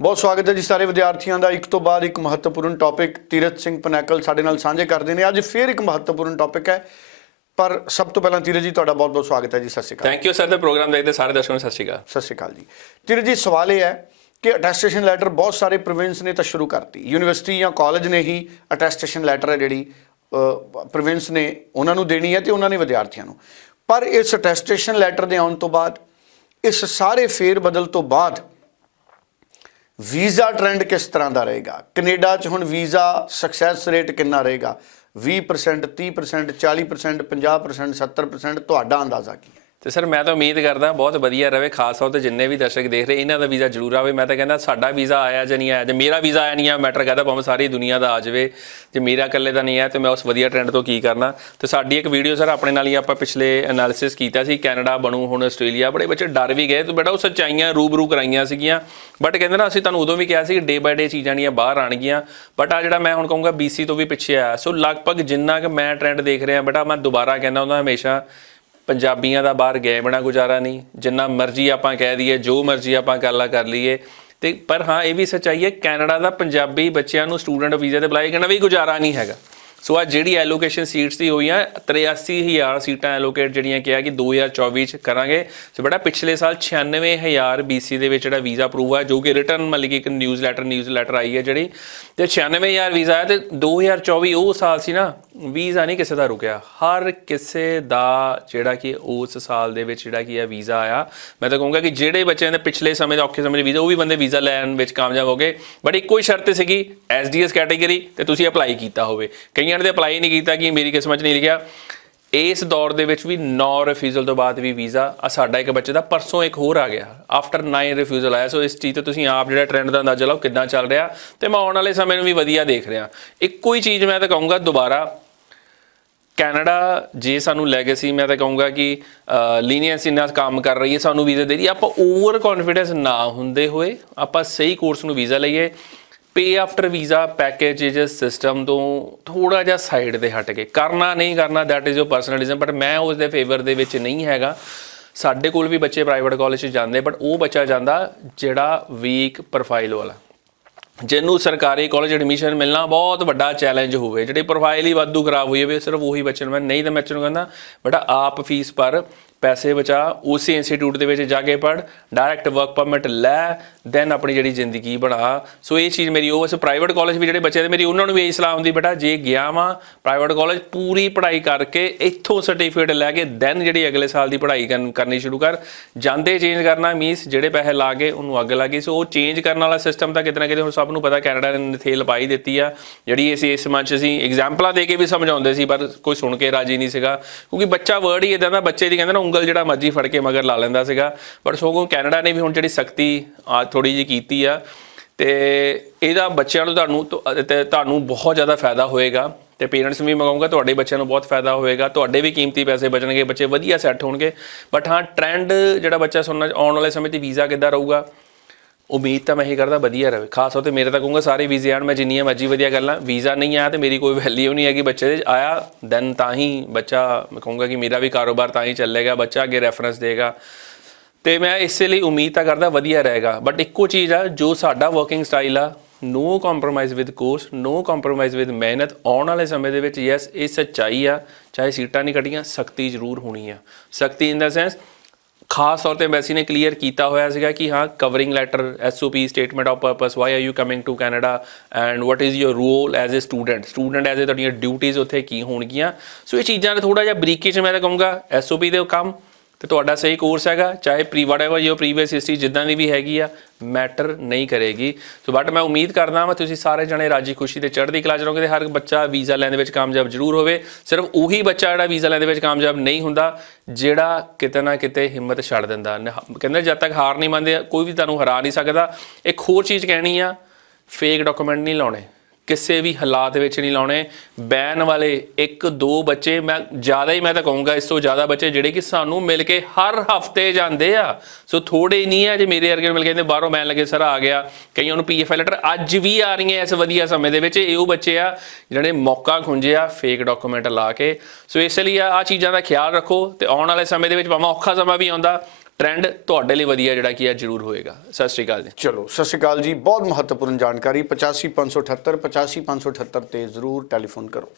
ਬਹੁਤ ਸਵਾਗਤ ਹੈ ਜੀ ਸਾਰੇ ਵਿਦਿਆਰਥੀਆਂ ਦਾ। ਇੱਕ ਤੋਂ ਬਾਅਦ ਇੱਕ ਮਹੱਤਵਪੂਰਨ ਟੌਪਿਕ ਤੀਰਥ ਸਿੰਘ ਪਨੈਕਲ ਸਾਡੇ ਨਾਲ ਸਾਂਝੇ ਕਰਦੇ ਨੇ। ਅੱਜ ਫੇਰ ਇੱਕ ਮਹੱਤਵਪੂਰਨ ਟੌਪਿਕ ਹੈ। ਪਰ ਸਭ ਤੋਂ ਪਹਿਲਾਂ ਤੀਰਥ ਜੀ ਤੁਹਾਡਾ ਬਹੁਤ ਬਹੁਤ ਸਵਾਗਤ ਹੈ ਜੀ। ਸਤਿ ਸ਼੍ਰੀ ਅਕਾਲ। ਥੈਂਕ ਯੂ ਸਰ ਦਾ ਪ੍ਰੋਗਰਾਮ ਦੇਖਦੇ ਸਾਰੇ ਦਰਸ਼ਕਾਂ ਨੂੰ ਸਤਿ ਸ਼੍ਰੀ ਅਕਾਲ। ਸਤਿ ਸ਼੍ਰੀ ਅਕਾਲ ਜੀ। ਤੀਰਥ ਜੀ ਸਵਾਲ ਇਹ ਹੈ ਕਿ ਅਟੈਸਟੇਸ਼ਨ ਲੈਟਰ ਬਹੁਤ ਸਾਰੇ ਪ੍ਰੋਵਿੰਸ ਨੇ ਤਾਂ ਸ਼ੁਰੂ ਕਰਤੀ। ਯੂਨੀਵਰਸਿਟੀ ਜਾਂ ਕਾਲਜ ਨੇ ਹੀ ਅਟੈਸਟੇਸ਼ਨ ਲੈਟਰ ਹੈ ਜਿਹੜੀ ਪ੍ਰੋਵਿੰਸ ਨੇ ਉਹਨਾਂ ਨੂੰ ਦੇਣੀ ਹੈ ਤੇ ਉਹਨਾਂ ਨੇ ਵਿਦਿਆਰਥੀਆਂ ਨੂੰ। ਪਰ ਇਸ ਅਟੈਸਟੇਸ਼ਨ ਲੈਟਰ ਦੇ ਆਉਣ ਤੋਂ ਬਾਅਦ ਇਸ ਸਾਰੇ ਫੇਰ ਬਦਲ ਤੋਂ ਬਾਅਦ ਵੀਜ਼ਾ ਟ੍ਰੈਂਡ ਕਿਸ ਤਰ੍ਹਾਂ ਦਾ ਰਹੇਗਾ? ਕੈਨੇਡਾ 'ਚ ਹੁਣ ਵੀਜ਼ਾ ਸਕਸੈਸ ਰੇਟ ਕਿੰਨਾ ਰਹੇਗਾ? 20% 30% 40% 50% 70% ਤੁਹਾਡਾ ਅੰਦਾਜ਼ਾ ਕੀ? ਹੈ ਤੇ ਸਰ ਮੈਂ ਤਾਂ ਉਮੀਦ ਕਰਦਾ ਬਹੁਤ ਵਧੀਆ ਰਵੇ, ਖਾਸ ਤੌਰ ਤੇ ਜਿੰਨੇ ਵੀ ਦਰਸ਼ਕ ਦੇਖ ਰਹੇ, ਇਹਨਾਂ ਦਾ ਵੀਜ਼ਾ ਜ਼ਰੂਰ ਆਵੇ। ਮੈਂ ਤਾਂ ਕਹਿੰਦਾ ਸਾਡਾ ਵੀਜ਼ਾ ਆਇਆ ਜਾਂ ਨਹੀਂ ਆਇਆ, ਜੇ ਮੇਰਾ ਵੀਜ਼ਾ ਆਇਆ ਨਹੀਂ ਆ, ਮੈਟਰ ਕਰਦਾ ਭਾਵੇਂ ਸਾਰੀ ਦੁਨੀਆ ਦਾ ਆ ਜਾਵੇ, ਜੇ ਮੇਰਾ ਇਕੱਲੇ ਦਾ ਨਹੀਂ ਆਇਆ ਤੇ ਮੈਂ ਉਸ ਵਧੀਆ ਟ੍ਰੈਂਡ ਤੋਂ ਕੀ ਕਰਨਾ। ਤੇ ਸਾਡੀ ਇੱਕ ਵੀਡੀਓ ਸਰ ਆਪਣੇ ਨਾਲ ਹੀ ਆਪਾਂ ਪਿਛਲੇ ਐਨਾਲਿਸਿਸ ਕੀਤਾ ਸੀ, ਕੈਨੇਡਾ ਬਣੂ ਹੁਣ ਆਸਟ੍ਰੇਲੀਆ, ਬੜੇ ਬੱਚੇ ਡਰ ਵੀ ਗਏ, ਤੇ ਬੇਟਾ ਉਹ ਸੱਚਾਈਆਂ ਰੂਬਰੂ ਕਰਾਈਆਂ ਸੀਗੀਆਂ। ਬਟ ਕਹਿੰਦੇ ਨਾ ਅਸੀਂ ਤੁਹਾਨੂੰ ਉਦੋਂ ਵੀ ਕਿਹਾ ਸੀ ਡੇ ਬਾਏ ਡੇ ਚੀਜ਼ਾਂ ਦੀਆਂ ਬਾਹਰ ਆਣਗੀਆਂ ਬਟ ਆ ਜਿਹੜਾ ਮੈਂ ਹੁਣ ਕਹੂੰਗਾ BC ਤੋਂ ਵੀ ਪਿੱਛੇ ਆਇਆ। ਸੋ ਲਗਭਗ ਜਿੰਨਾ ਕਿ ਮੈਂ ਟ੍ਰੈਂਡ ਦੇਖ ਰਿਹਾ, ਬੇਟਾ ਮੈਂ ਦੁਬਾਰਾ ਕਹਿੰਦਾ ਹੁੰਦਾ ਹਮੇਸ਼ਾ ਪੰਜਾਬੀਆਂ ਦਾ ਬਾਹਰ ਗਏ ਬਿਨਾ ਗੁਜ਼ਾਰਾ ਨਹੀਂ, ਜਿੰਨਾ ਮਰਜ਼ੀ ਆਪਾਂ ਕਹਿ ਦਈਏ, ਜੋ ਮਰਜ਼ੀ ਆਪਾਂ ਗੱਲਾਂ ਕਰ ਲਈਏ। ਤੇ ਪਰ ਹਾਂ, ਇਹ ਵੀ ਸੱਚਾਈ ਹੈ, ਕੈਨੇਡਾ ਦਾ ਪੰਜਾਬੀ ਬੱਚਿਆਂ ਨੂੰ ਸਟੂਡੈਂਟ ਵੀਜ਼ਾ ਤੇ ਬੁਲਾਏ ਕਰਨਾ ਵੀ ਗੁਜ਼ਾਰਾ ਨਹੀਂ ਹੈਗਾ। ਸੋ ਆ ਜਿਹੜੀ ਐਲੋਕੇਸ਼ਨ ਸੀਟਸ ਦੀ ਹੋਈਆਂ 83000 ਸੀਟਾਂ ਐਲੋਕੇਟ ਜਿਹੜੀਆਂ ਕਿਹਾ ਕਿ 2024 ਚ ਕਰਾਂਗੇ। ਸੋ ਬੇਟਾ, ਪਿਛਲੇ ਸਾਲ 96000 BC ਦੇ ਵਿੱਚ ਜਿਹੜਾ ਵੀਜ਼ਾ ਅਪਰੂਵ ਆ ਜੋ ਕਿ ਰਿਟਰਨ ਮਤਲਬ ਕਿ ਇੱਕ ਨਿਊਜ਼ ਲੈਟਰ ਨਿਊਜ਼ ਲੈਟਰ ਆਈ ਹੈ ਜਿਹੜੀ। ਤੇ 96000 ਵੀਜ਼ਾ ਆਇਆ ਤੇ 2024 ਉਹ ਸਾਲ ਸੀ ਨਾ ਵੀਜ਼ਾ ਨਹੀਂ ਕਿਸੇ ਦਾ ਰੁਕਿਆ। ਹਰ ਕਿਸੇ ਦਾ ਜਿਹੜਾ ਕਿ ਉਸ ਸਾਲ ਦੇ ਵਿੱਚ ਜਿਹੜਾ ਕਿ ਆ ਵੀਜ਼ਾ ਆਇਆ। ਮੈਂ ਤਾਂ ਕਹੂੰਗਾ ਕਿ ਜਿਹੜੇ ਬੱਚਿਆਂ ਦੇ ਪਿਛਲੇ ਸਮੇਂ ਦੇ ਔਖੇ ਸਮੇਂ ਦੇ ਵੀਜ਼ਾ ਉਹ ਵੀ ਬੰਦੇ ਵੀਜ਼ਾ ਲੈਣ ਵਿੱਚ ਕਾਮਯਾਬ ਹੋ ਗਏ। ਬਟ ਇੱਕੋ ਹੀ ਸ਼ਰਤ ਸੀਗੀ ਐਸਡੀਐਸ ਕੈਟਾਗਰੀ ਤੇ ਤੁਸੀਂ ਅਪਲਾਈ ਕੀਤਾ ਹੋਵੇ। ਕਈ ਕਈਆਂ ਨੇ ਅਪਲਾਈ ਨਹੀਂ ਕੀਤਾ ਕਿ ਮੇਰੀ ਕਿਸਮਤ 'ਚ ਨਹੀਂ ਲਿਖਿਆ। ਇਸ ਦੌਰ ਦੇ ਵਿੱਚ ਵੀ 9 ਰਿਫਿਊਜ਼ਲ ਤੋਂ ਬਾਅਦ ਵੀ ਵੀਜ਼ਾ ਆ ਸਾਡਾ ਇੱਕ ਬੱਚੇ ਦਾ ਪਰਸੋਂ ਇੱਕ ਹੋਰ ਆ ਗਿਆ। ਆਫਟਰ 9 ਰਿਫਿਊਜ਼ਲ ਆਇਆ ਸੋ ਇਸ ਚੀਜ਼ ਤੋਂ ਤੁਸੀਂ ਆਪ ਜਿਹੜਾ ਟ੍ਰੈਂਡ ਦਾ ਅੰਦਾਜ਼ਾ ਲਾਓ ਕਿੱਦਾਂ ਚੱਲ ਰਿਹਾ ਤੇ ਮੈਂ ਆਉਣ ਵਾਲੇ ਸਮੇਂ ਨੂੰ ਵੀ ਵਧੀਆ ਦੇਖ ਰਿਹਾ। ਇੱਕੋ ਹੀ ਚੀਜ਼ ਮੈਂ ਤਾਂ ਕਹੂੰਗਾ ਦੁਬਾਰਾ। ਕੈਨੇਡਾ ਜੇ ਸਾਨੂੰ ਲੈਗੇਸੀ ਮੈਂ ਤਾਂ ਕਹੂੰਗਾ ਕਿ ਲੀਨੀਅੰਸ ਨਾਲ ਕੰਮ ਕਰ ਰਹੀ ਹੈ, ਸਾਨੂੰ ਵੀਜ਼ਾ ਦੇ ਰਹੀ ਆਪਾਂ ਓਵਰ ਕੌਨਫੀਡੈਂਸ ਨਾ ਹੁੰਦੇ ਹੋਏ ਆਪਾਂ ਸਹੀ ਕੋਰਸ ਨੂੰ ਵੀਜ਼ਾ ਲਈਏ। Pay after visa packages system ਤੋਂ ਥੋੜਾ ਜਿਹਾ ਸਾਈਡ ਤੇ ਹਟ ਕੇ ਕਰਨਾ ਨਹੀਂ ਕਰਨਾ that is your personalism but ਮੈਂ ਉਸ ਦੇ ਫੇਵਰ ਦੇ ਵਿੱਚ ਨਹੀਂ ਹੈਗਾ। ਸਾਡੇ ਕੋਲ ਵੀ ਬੱਚੇ ਪ੍ਰਾਈਵੇਟ ਕਾਲਜ 'ਚ ਜਾਂਦੇ ਬਟ ਉਹ ਬੱਚਾ ਜਾਂਦਾ ਜਿਹੜਾ ਵੀਕ ਪ੍ਰੋਫਾਈਲ ਵਾਲਾ। ਜਿਹਨੂੰ ਸਰਕਾਰੀ ਕਾਲਜ ਐਡਮਿਸ਼ਨ ਮਿਲਣਾ ਬਹੁਤ ਵੱਡਾ ਚੈਲੰਜ ਹੋਵੇ। ਜਿਹੜੀ ਪ੍ਰੋਫਾਈਲ ਹੀ ਵਾਧੂ ਖਰਾਬ ਹੋਈ ਹੋਵੇ, ਸਿਰਫ ਉਹੀ ਬੱਚੇ ਨੂੰ ਮੈਂ ਨਹੀਂ ਤਾਂ ਮੈਂ ਬੱਚੇ ਨੂੰ ਕਹਿੰਦਾ, ਬੇਟਾ ਆਪ ਫੀਸ ਪਰ ਪੈਸੇ ਬਚਾ, ਉਸੇ ਇੰਸਟੀਚਿਊਟ ਦੇ ਵਿੱਚ ਜਾ ਕੇ ਪੜ ਡਾਇਰੈਕਟ ਵਰਕ ਪਰਮਿਟ ਲੈ ਦੈਨ ਆਪਣੀ ਜਿਹੜੀ ਜ਼ਿੰਦਗੀ ਬਣਾ। ਸੋ ਇਹ ਚੀਜ਼ ਮੇਰੀ, ਉਹ ਉਸ ਪ੍ਰਾਈਵੇਟ ਕਾਲਜ ਵੀ ਜਿਹੜੇ ਬੱਚੇ ਦੇ ਮੇਰੀ ਉਹਨਾਂ ਨੂੰ ਵੀ ਇਹੀ ਸਲਾਹ ਹੁੰਦੀ, ਬੇਟਾ, ਜੇ ਗਿਆ ਵਾਂ ਪ੍ਰਾਈਵੇਟ ਕਾਲਜ ਪੂਰੀ ਪੜ੍ਹਾਈ ਕਰਕੇ ਇੱਥੋਂ ਸਰਟੀਫਿਕੇਟ ਲੈ ਕੇ ਦੈਨ ਜਿਹੜੀ ਅਗਲੇ ਸਾਲ ਦੀ ਪੜ੍ਹਾਈ ਕਰਨੀ ਸ਼ੁਰੂ ਕਰ। ਜਾਂਦੇ ਚੇਂਜ ਕਰਨਾ ਮੀਨਸ ਜਿਹੜੇ ਪੈਸੇ ਲਾ ਗਏ ਉਹਨੂੰ ਅੱਗ ਲੱਗੀ। ਸੋ ਉਹ ਚੇਂਜ ਕਰਨ ਵਾਲਾ ਸਿਸਟਮ ਤਾਂ ਕਿਤੇ ਨਾ ਕਿਤੇ ਹੁਣ ਸਭ ਨੂੰ ਪਤਾ ਕੈਨੇਡਾ ਨੇ ਨਥੇਲ ਪਾਈ ਦਿੱਤੀ ਆ। ਜਿਹੜੀ ਅਸੀਂ ਇਸ ਮੰਚ ਅਸੀਂ ਐਗਜ਼ਾਮਪਲਾਂ ਦੇ ਕੇ ਵੀ ਸਮਝਾਉਂਦੇ ਸੀ, ਪਰ ਕੋਈ ਸੁਣ ਕੇ ਰਾਜੀ ਨਹੀਂ ਸੀਗਾ। ਕਿਉਂਕਿ ਬੱਚਾ ਵਰਡ ਹੀ ਇਦਾਂ ਦਾ, ਬੱਚੇ ਦੀ ਕਹਿੰਦੇ ਨਾ ਉਂਗਲ ਜਿਹੜਾ ਮਰਜ਼ੀ ਫੜ ਕੇ ਮਗਰ ਲਾ ਲੈਂਦਾ ਸੀਗਾ। ਪਰ ਸਗੋਂ ਕੈਨੇਡਾ ਨੇ ਵੀ ਹੁਣ ਜਿਹੜੀ ਸਖਤੀ, ਆ ਥੋੜੀ ਜਿਹੀ ਕੀਤੀ ਆ। ਤੇ ਇਹਦਾ ਬੱਚਿਆਂ ਨੂੰ ਤੁਹਾਨੂੰ ਤੁਹਾਨੂੰ ਬਹੁਤ ਜ਼ਿਆਦਾ ਫਾਇਦਾ ਹੋਏਗਾ। ਤੇ ਪੇਰੈਂਟਸ ਵੀ ਮਗਾਉਂਗਾ, ਤੁਹਾਡੇ ਬੱਚਿਆਂ ਨੂੰ ਬਹੁਤ ਫਾਇਦਾ ਹੋਏਗਾ। ਤੁਹਾਡੇ ਵੀ ਕੀਮਤੀ ਪੈਸੇ ਬਚਣਗੇ, ਬੱਚੇ ਵਧੀਆ ਸੈੱਟ ਹੋਣਗੇ। ਬਟ ਹਾਂ ਟ੍ਰੈਂਡ ਜਿਹੜਾ ਬੱਚਾ ਸੁਣਨਾ, ਆਉਣ ਵਾਲੇ ਸਮੇਂ ਤੇ ਵੀਜ਼ਾ ਕਿੱਦਾਂ ਰਹੂਗਾ? ਉਮੀਦ ਤਾਂ ਮੈਂ ਇਹ ਕਰਦਾ ਵਧੀਆ ਰਹੇ। ਖਾਸ ਤੌਰ ਤੇ ਮੇਰੇ ਤਾਂ ਕਹੂੰਗਾ ਸਾਰੇ ਵੀਜ਼ੇ ਆਣ ਮੈਂ ਜਿੰਨੀਆਂ ਮਰਜ਼ੀ ਵਧੀਆ ਗੱਲਾਂ, ਵੀਜ਼ਾ ਨਹੀਂ ਆਇਆ ਤੇ ਮੇਰੀ ਕੋਈ ਵੈਲਿਊ ਨਹੀਂ ਹੈਗੀ ਬੱਚੇ ਦੇ। ਆਇਆ ਦੈਨ ਤਾਂ ਹੀ ਬੱਚਾ, ਮੈਂ ਕਹੂੰਗਾ ਕਿ ਮੇਰਾ ਵੀ ਕਾਰੋਬਾਰ ਤਾਂ ਹੀ ਚੱਲੇਗਾ, ਬੱਚਾ ਅੱਗੇ ਰੈਫਰੈਂਸ ਦੇਗਾ। ਤੇ ਮੈਂ ਇਸੇ ਲਈ ਉਮੀਦ ਤਾਂ ਕਰਦਾ ਵਧੀਆ ਰਹੇਗਾ। ਬਟ ਇੱਕੋ ਚੀਜ਼ ਆ, ਜੋ ਸਾਡਾ ਵਰਕਿੰਗ ਸਟਾਈਲ ਆ no compromise with course no compromise with ਮਿਹਨਤ, ਆਉਣ ਵਾਲੇ ਸਮੇਂ ਦੇ ਵਿੱਚ ਯੈਸ ਇਹ ਸੱਚਾਈ ਆ। ਚਾਹੇ ਸੀਟਾਂ ਨਹੀਂ ਕੱਟੀਆਂ ਸਖਤੀ ਜ਼ਰੂਰ ਹੋਣੀ ਆ। ਸਖਤੀ ਇਨ ਦਾ ਸੈਂਸ ਖਾਸ ਤੌਰ ਤੇ ਐਮਬੈਸੀ ਨੇ ਕਲੀਅਰ ਕੀਤਾ ਹੋਇਆ ਸੀਗਾ ਕਿ ਹਾਂ covering letter SOP statement of purpose why are you coming to Canada and what is your role as a student student as a ਤੁਹਾਡੀਆਂ ਡਿਊਟੀਆਂ ਉੱਥੇ ਕੀ ਹੋਣਗੀਆਂ? ਸੋ ਇਹ ਚੀਜ਼ਾਂ ਨੇ ਥੋੜਾ ਜਿਹਾ ਬਰੀਕੀ ਚ ਮੈਂ ਤਾਂ ਕਹੂੰਗਾ ਐਸਓਪੀ ਦੇ ਕੰਮ ਤੇ ਤੁਹਾਡਾ ਸਹੀ ਕੋਰਸ ਹੈਗਾ, ਚਾਹੇ pre whatever your previous history ਜਿੱਦਾਂ ਦੀ ਵੀ ਹੈਗੀ ਆ ਮੈਟਰ ਨਹੀਂ ਕਰੇਗੀ। ਸੋ ਬਟ ਮੈਂ ਉਮੀਦ ਕਰਦਾ ਹਾਂ ਤੁਸੀਂ ਸਾਰੇ ਜਣੇ ਰਾਜੀ ਖੁਸ਼ੀ ਤੇ ਚੜ੍ਹਦੀ ਕਲਾ ਚ ਰਹੋਗੇ ਤੇ ਹਰ ਬੱਚਾ ਵੀਜ਼ਾ ਲੈਣ ਦੇ ਵਿੱਚ ਕਾਮਯਾਬ ਜ਼ਰੂਰ ਹੋਵੇ। ਸਿਰਫ ਉਹੀ ਬੱਚਾ ਜਿਹੜਾ ਵੀਜ਼ਾ ਲੈਣ ਦੇ ਵਿੱਚ ਕਾਮਯਾਬ ਨਹੀਂ ਹੁੰਦਾ, ਜਿਹੜਾ ਕਿਤੇ ਨਾ ਕਿਤੇ ਹਿੰਮਤ ਛੱਡ ਦਿੰਦਾ। ਨਿਹ- ਕਹਿੰਦੇ ਜਦ ਤੱਕ ਹਾਰ ਨਹੀਂ ਮੰਨਦੇ, ਕੋਈ ਵੀ ਤੁਹਾਨੂੰ ਹਰਾ ਨਹੀਂ ਸਕਦਾ। ਇੱਕ ਹੋਰ ਚੀਜ਼ ਕਹਿਣੀ ਆ ਫੇਕ ਡਾਕੂਮੈਂਟ ਨਹੀਂ ਲਾਉਣੇ। ਕਿਸੇ ਵੀ ਹਾਲਾਤ ਵਿੱਚ ਨਹੀਂ ਲਾਉਣੇ। ਬੈਨ ਵਾਲੇ ਇੱਕ ਦੋ ਬੱਚੇ, ਮੈਂ ਜ਼ਿਆਦਾ ਹੀ ਮੈਂ ਤਾਂ ਕਹੂੰਗਾ ਇਸ ਤੋਂ ਜ਼ਿਆਦਾ ਬੱਚੇ ਜਿਹੜੇ ਕਿ ਸਾਨੂੰ ਮਿਲ ਕੇ ਹਰ ਹਫ਼ਤੇ ਜਾਂਦੇ ਆ। ਸੋ ਥੋੜੇ ਨਹੀਂ ਆ ਜੇ ਮੇਰੇ ਵਰਗੇ ਮਿਲ ਕੇ ਕਹਿੰਦੇ ਬਾਹਰੋਂ ਮੈਨ ਲੱਗੇ ਸਰ ਆ ਗਿਆ। ਕਈਆਂ ਨੂੰ ਪੀਐਫਆਈ ਲੈਟਰ ਅੱਜ ਵੀ ਆ ਰਹੀਆਂ ਇਸ ਵਧੀਆ ਸਮੇਂ ਦੇ ਵਿੱਚ, ਇਹ ਉਹ ਬੱਚੇ ਆ ਜਿਹੜੇ ਮੌਕਾ ਖੁੰਝੇ ਫੇਕ ਡਾਕੂਮੈਂਟ ਲਾ ਕੇ। ਸੋ ਇਸ ਲਈ ਆ ਆਹ ਚੀਜ਼ਾਂ ਦਾ ਖਿਆਲ ਰੱਖੋ ਤੇ ਆਉਣ ਵਾਲੇ ਸਮੇਂ ਦੇ ਵਿੱਚ ਭਾਵੇਂ ਔਖਾ ਸਮਾਂ ਵੀ ਆਉਂਦਾ ਟ੍ਰੈਂਡ ਤੁਹਾਡੇ ਲਈ ਵਧੀਆ ਜਿਹੜਾ ਕੀ ਹੈ ਜ਼ਰੂਰ ਹੋਏਗਾ। ਸਤਿ ਸ਼੍ਰੀ ਅਕਾਲ ਜੀ। ਚਲੋ, ਸਤਿ ਸ਼੍ਰੀ ਅਕਾਲ ਜੀ। ਬਹੁਤ ਮਹੱਤਵਪੂਰਨ ਜਾਣਕਾਰੀ। 85578 85578 ਤੇ ਜ਼ਰੂਰ ਟੈਲੀਫੋਨ ਕਰੋ।